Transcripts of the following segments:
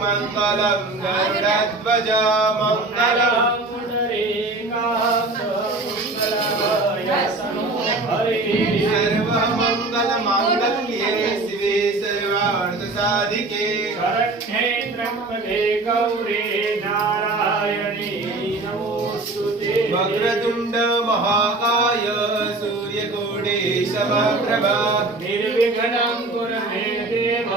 मङ्गलं गरुडध्वज मङ्गलम् निर्विघ्नं कुरु मे देव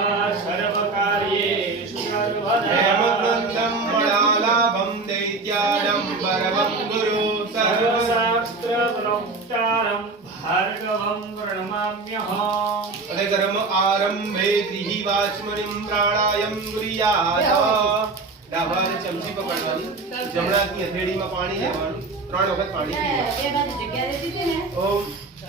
सर्वकार्येषु सर्वदा हेमग्रन्थं मणालाभं दैत्याडं परमं गुरु सर्व सर्वशास्त्रप्रोक्तारं भार्गवं प्रणमाम्यहम् कर्म आरंभे गृही वाचमणिं પ્રાણાયમ ગુરિયાત ડાબા હાથે ચમચી પકડવાની જમણા હાથની હથેળીમાં પાણી લેવાનું ત્રણ વખત પાણી પીવાનું ઓમ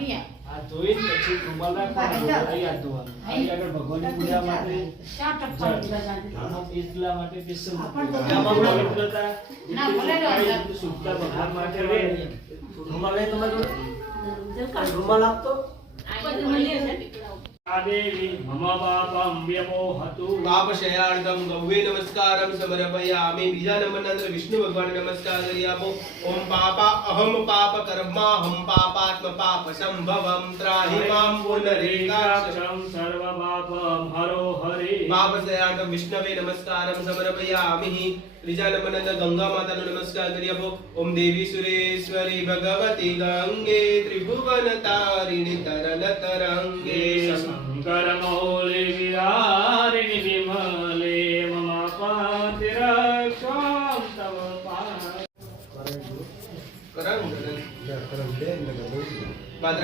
વિધિ હસ્તમ હાથ ધોઈને પછી રૂમાલ રાખવાનો, અહીં હાથ અહીં આગળ ભગવાનની પૂજા માટે આનો એટલા માટે special આમાં પવિત્રતા, ના, ભલે રહો. જેટલી ભગવાન માટે રહે. રૂમાલ લઈ તમારી રૂમાલ આપતો? આ મમ પાપમ વ્યમોહતુ પાપશયાર્થમ ગૌવે નમસ્કારમ સમર્પયામિ બીજા નંબરના અંદર વિષ્ણુ ભગવાન નમસ્કાર કરી આપો ઓમ પાપા અહમ પાપ કર્મા હમ પાપાત્મ પાપ સંભવમ ત્રાહિ મામ પુનરેકાક્ષ એકાક્ષમ સર્વપાપમ હરો હરે પાપશયાર્થમ વિષ્ણવે નમસ્કારમ સમર્પયામિ ત્રીજા નંબરના અંદર ગંગા માતાનો નમસ્કાર કરી આપો ઓમ દેવી સુરેશ્વરી ભગવતી ગંગે ત્રિભુવન તારિણી તરલ તરંગે. શંકર મૌલિ વિહારિણી વિમલે મમ પાંતિરક્ષમ તવ પાદ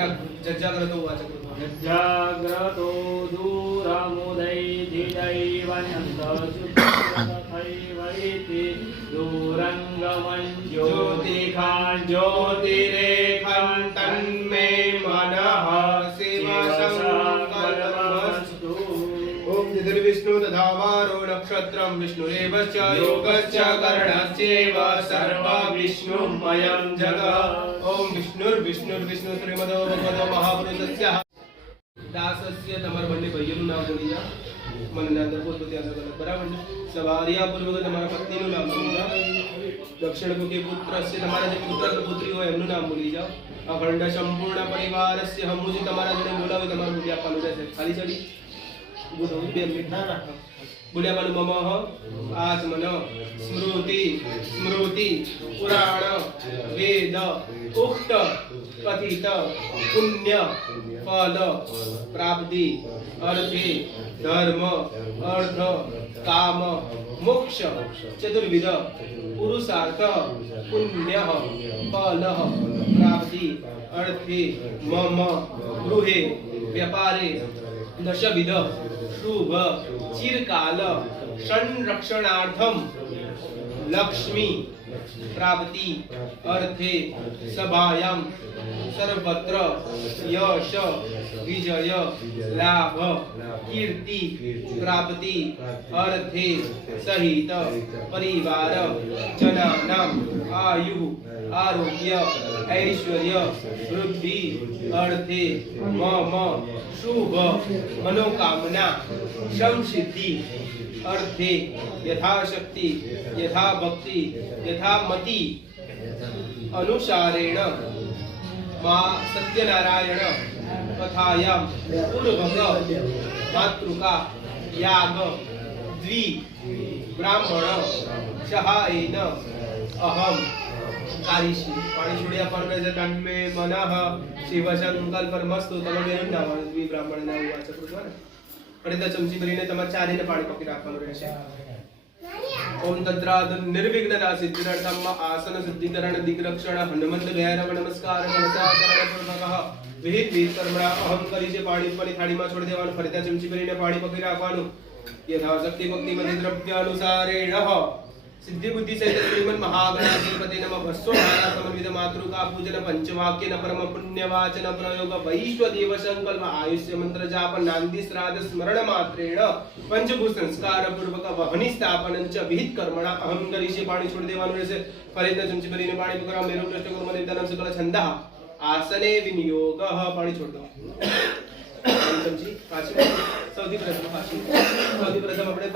કરતો વાચક કરતો. જાગ્રતો દૂરમુદૈધિદૈવન્યന്തસુખૈવૈતિ વિષ્ણુ તથા વારો નક્ષત્રમ વિષ્ણુરેવ ચ યોગશ્ચ કર્ણશ્ચેવ સર્વ વિષ્ણુમયં જગ ઓમ વિષ્ણુર વિષ્ણુર વિષ્ણુ શ્રીમદો ભગવતો મહાપુરુષસ્ય દાસસ્ય તમારા બંને ભાઈઓનું નામ બોલી જા મનના અંદર બોલી જા દક્ષિણ મુખી પુત્ર તમારા જે પુત્ર પુત્રી હોય એમનું નામ ભૂલી જાઓ અખંડ સંપૂર્ણ પરિવારસ્ય હમુજી તમારા જોડે બોલાવે તમારું બોલી આપવાનું રહેશે ખાલી ચડી થવું બે મિનિટ ના રાખો બોલી આપવાનું મમ આત્મન સ્મૃતિ સ્મૃતિ પુરાણ વેદ ઉક્ત કથિત પુણ્ય ફલ પ્રાપ્તિ અર્થે ધર્મ અર્થ કામ મોક્ષ ચતુર્વિધ પુરુષાર્થ પુણ્ય ફલ પ્રાપ્તિ અર્થે મમ ગૃહે વ્યાપારે દશવિધ શુભ ચિરકાલ સંરક્ષણાર્થમ લક્ષ્મી પ્રાપ્તિ અર્થે સભાયામ સર્વત્ર યશ વિજય લાભ કીર્તિ પ્રાપ્તિ અર્થે સહિત પરિવાર જનાનામ આયુ આરોગ્ય ઐશ્વર્ય વૃદ્ધિ અર્થે મમ શુભ મનોકામના સંસિદ્ધિ અર્થે યથાશક્તિ યથા ભક્તિ યથા મતિ અનુસારેણ મા સત્યનારાયણ કથાયામ પૂર્વક માતૃકા યાગ દ્વિ બ્રાહ્મણ સહાયેન અહમ કારીશી પાણી છોડ્યા પર છે તન્મે મનઃ શિવ સંકલ્પ મસ્તુ તમે બેનું દ્વિ બ્રાહ્મણ ના છો તો ચમચી ભરીને તમારે ચારીને પાણી પકડી રાખવાનું રહેશે. ઓમ તદ્રાદ નિર્વિઘ્નતા સિદ્ધિરર્થમ આસન સિદ્ધિકરણ દિગ્રક્ષણ હનુમંત ભૈરવ નમસ્કાર વિહિત વિહિત કર્મણા અહમ કરી છે પાણી ઉપરની થાળીમાં છોડી દેવાનું. ફરી ચમચી ભરીને પાણી પકડી રાખવાનું. યથાશક્તિ ભક્તિ મતિ દ્રવ્ય અનુસારેણ सिद्धि बुद्धि सहित श्रीमन सिद्धिबुद्धिसहितश्रीमन् नम नमः भस्वभारा समन्वित मातृका पूजन पंचवाक्य न परम पुण्यवाचन प्रयोग वैश्व देव संकल्प आयुष्य मंत्र जाप नांदी श्राद्ध स्मरण मात्रेण पंचभू संस्कार पूर्वक वहनी स्थापन च विहित कर्मणा अहम करिष्ये पाणी छोड देवान देवानुरसे फलितन तुमची बलीने पाणी पुकरा मेरो कष्ट कर्म निदान सकल छंदा आसने विनियोगः पाणी छोड दो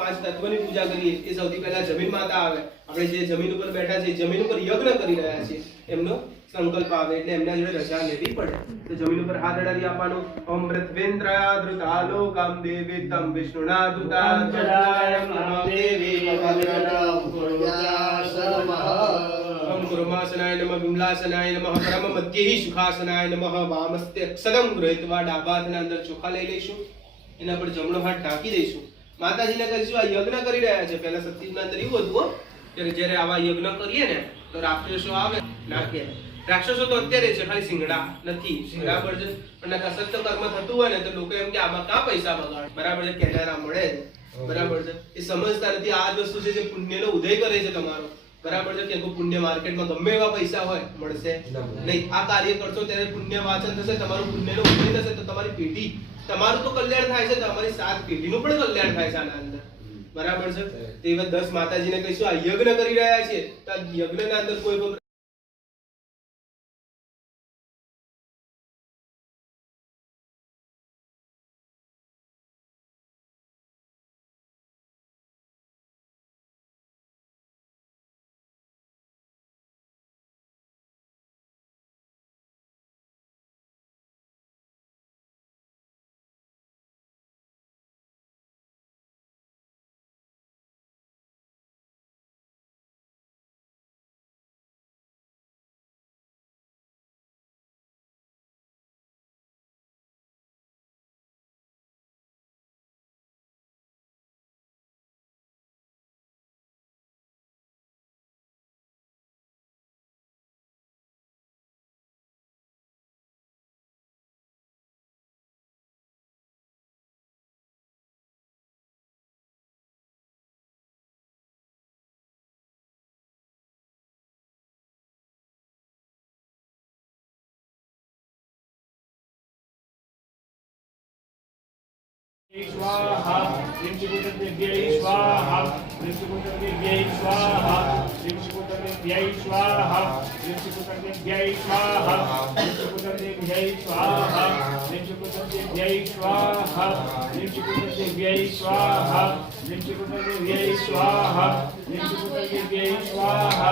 પાંચ તત્વની પૂજા કરીએ એ સૌથી પહેલા જમીન માતા આવે. આપણે જે જમીન ઉપર બેઠા છે જમીન ઉપર યજ્ઞ કરી રહ્યા છીએ, એમનો સંકલ્પ આવે એટલે એમના જોડે રજા લેવી પડે. તો જમીન ઉપર હાથ અડાડી આપવાનું. ઓમ મૃત્વેન્દ્રયા ધૃતા લોકામ દેવી તમ વિષ્ણુના દૂતા દેવી નમઃ વિમલાસનાય નમઃ પરમ મધ્યેહિ સુખાસનાય નમઃ વામસ્તે અક્ષદમ ગૃહીત્વા ડાબા હાથના અંદર ચોખા લઈ લઈશું એના પર જમણો હાથ ઢાંકી દઈશું. માતાજીને કહીશું આ યજ્ઞ કરી રહ્યા છે, પહેલા સતીજના અંદર એવું હતું ત્યારે જ્યારે આવા યજ્ઞ કરીએ ને, તો રાક્ષસો આવે, નાખે. રાક્ષસો તો અત્યારે છે, ખાલી સિંગડા નથી સિંગડા પર પણ અસત્ય કર્મ થતું હોય ને, તો લોકો એમ કે આમાં કા પૈસા બગાડ? બરાબર છે, કેનારા મળે. બરાબર છે. એ સમજતા નથી, આ જ વસ્તુ છે જે પુણ્યનો ઉદય કરે છે તમારો. બરાબર છે કે પુણ્ય માર્કેટમાં ગમે એવા પૈસા હોય મળશે નહીં. આ કાર્ય કરશો ત્યારે પુણ્ય વાચન થશે તમારું પુણ્યનો ઉદય થશે તો તમારી પેઢી તમારું તો કલ્યાણ થાય છે તમારી સાત પેઢીનું પણ કલ્યાણ થાય છે આના અંદર. બરાબર છે? તે એવા દસ માતાજીને કહીશું આ યજ્ઞ કરી રહ્યા છે તો આ યજ્ઞના અંદર કોઈ પણ स्वाहा ऋषिकुटदेव्यै स्वाहा ऋषिकुटदेव्यै स्वाहा ऋषिकुटदेव्यै स्वाहा ऋषिकुटदेव्यै स्वाहा ऋषिकुटदेव्यै स्वाहा ऋषिकुटदेव्यै स्वाहा ऋषिकुटदेव्यै स्वाहा ऋषिकुटदेव्यै स्वाहा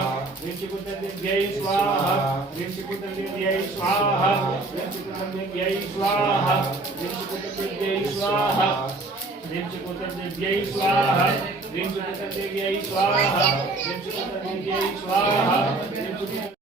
ऋषिकुटदेव्यै स्वाहा ऋषिकुटदेव्यै स्वाहा ऋषिकुटदेव्यै स्वाहा ऋषिकुटदेव्यै स्वाहा ह्रीं चकुतव्यै स्वाहा ह्रीं चकुतव्यै स्वाहा ह्रीं चकुतव्यै स्वाहा ह्रीं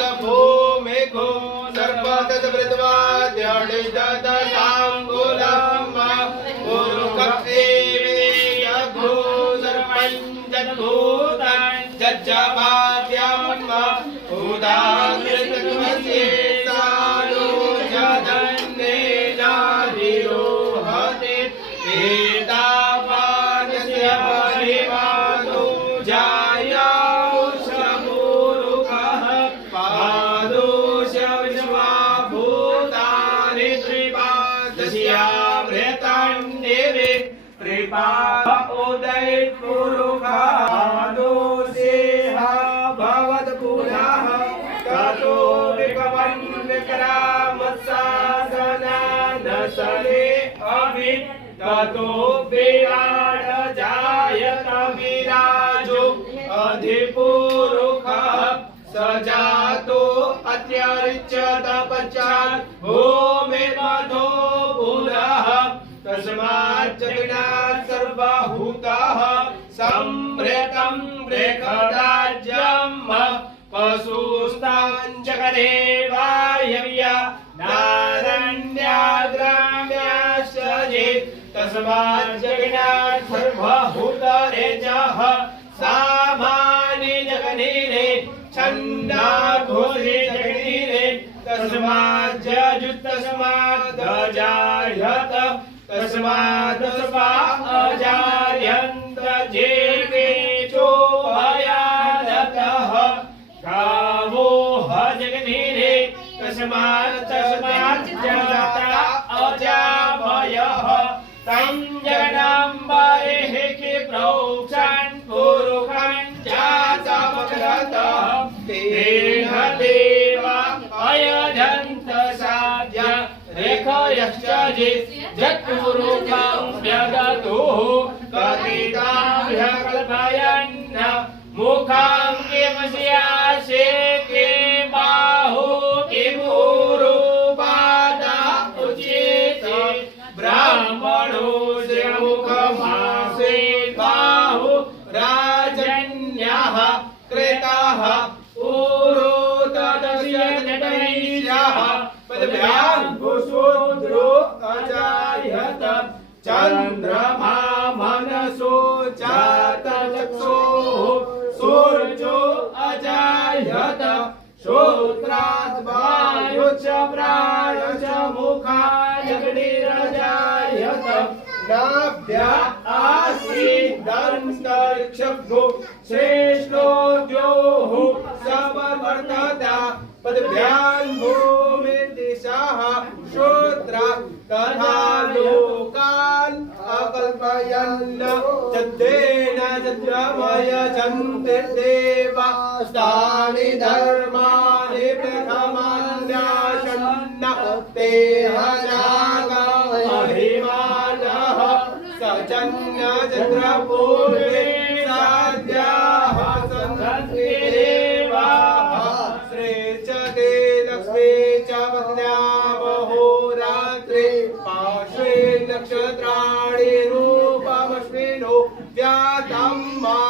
सहस्रपादसभूमिघो सर्वदसभृत्वा द्यडिददा तस्यां रेतां देवे कृपादोषेह भवत् पुनः ततो विपवन् विक्रामत्साधना दशने अभि ततो विराड जायत विराजो अधिपुरुखः सजातो अत्यरिच्य तपचार भूमिमा सम्प्रेतं प्रेखदाज्यम् पशुस्तान् जगदेवायव्य नारण्याग्राम्याश्च चेत् तस्मात् जगन्नाथ सर्वभूतरेजः सामान्य जगनीरे छन्दा घोषे जगनीरे तस्मात् जजुत् तस्मात् अजार्यत तस्मात् स्वा अजार्यन्त जे तस्मात् तस्मात् जगता अजाभयः तं जगदाम्बरेः के पुरुषन् तेन देवा अयजन्त साध्य रेखयश्च जे वायु च प्राण च मुखाजग्निरजायत नाभ्य आसीदन्तरिक्षभ्यो श्रेष्ठो द्योः समवर्तता पदभ्यान् भूमिर्दिशाः श्रोत्रा तथा लोकान् अकल्पयन् चद्देन चन्द्रमय चन्दिर्देवास्तानि धर्माणि प्रथमान्यासन्न ते हजागाहिमानः स साध्याः सन्ति देवाः। श्रे च ते लक्ष्मी च पत्न्यामहोरात्रे पार्श्वे नक्षत्राणि रूपमश्विनो। व्यातं मा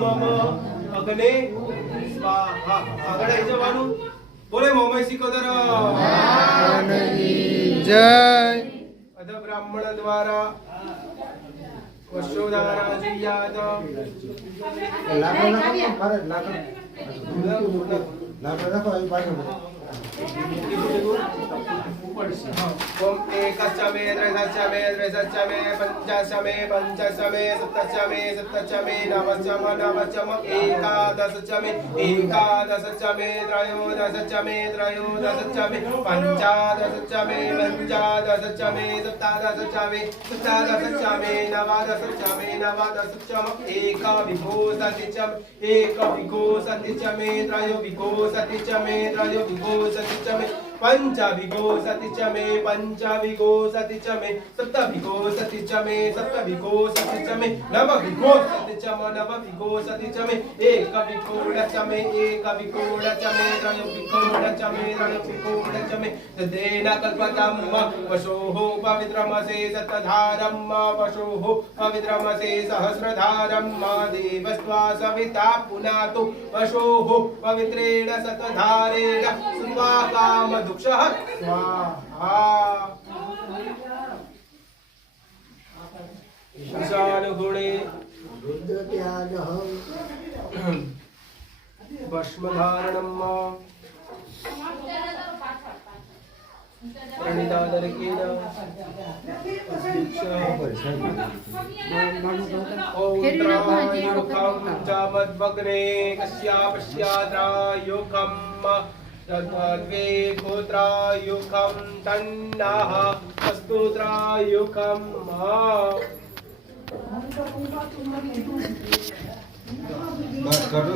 નમઃ અગ્ને સ્વાહા આગળ આવી જવાનું. બોલે મોમય સિકોદર. જય. અધ બ્રાહ્મણ દ્વારા વશોધારા જીયાત લાકડો નાખો મારે લાકડો. લાકડો નાખો. અહીં પાછળ. ઓમ એકસ્ચ મે ત્રયસ્ચ મે ત્રયસ્ચ મે પંચસ્ચ મે પંચસ્ચ મે સપ્તસ્ચ મે સપ્તસ્ચ મે નવસ્ચ મ નવસ્ચ મ એકાદશચ મે એકાદશચ મે ત્રયોદશચ મે ત્રયોદશચ મે પંચાદશચ મે પંચાદશચ મે સપ્તાદશચ મે સપ્તાદશચ મે નવાદશચ મે નવાદશચ મ એક વિભૂષતિ ચ એક વિભૂષતિ ચ ત્રયો વિભૂષતિ ચ મે ત્રયો વિભૂષતિ ચ મે સતિ ચ મે પંચાભિગો સતિ ચ મે સપ્ત સતિ ચ મે સપ્ત સતિ ચ મે નવભિગો સતિ ચ મ નવભિગો સતિ ચ મે એકભિગો ચ મે એકભિગો ચ મે વિકૂળ ચ મે ત્રય ચ મે તદેન કલ્પતમ પશોઃ પવિત્રમસે સતધારમ પશોઃ પવિત્રમસે સહસ્રધારમ દેવસ્વા સવિતા પુનાતુ પશોઃ પવિત્રેણ સતધારેણ સ્વાકામ વૃક્ષાહર સ્વાહા ગુણે ભસ્મધારણમ ोकां च मद्मग्ने कस्या पश्याद्रायोकम् तद्वद्वे पुत्रायुखं तन्नः वस्तुत्रायुखं બસ કરો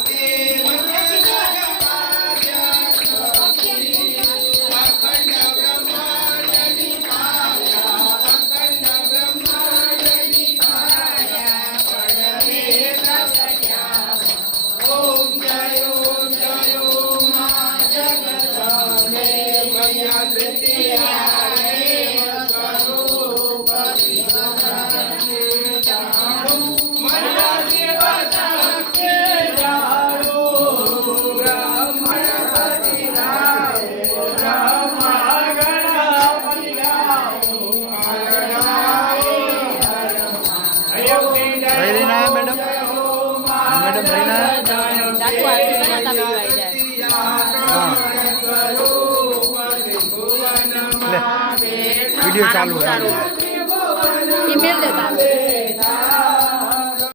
લે વિડીયો ચાલુ સારું છે ઈમેલ દેતા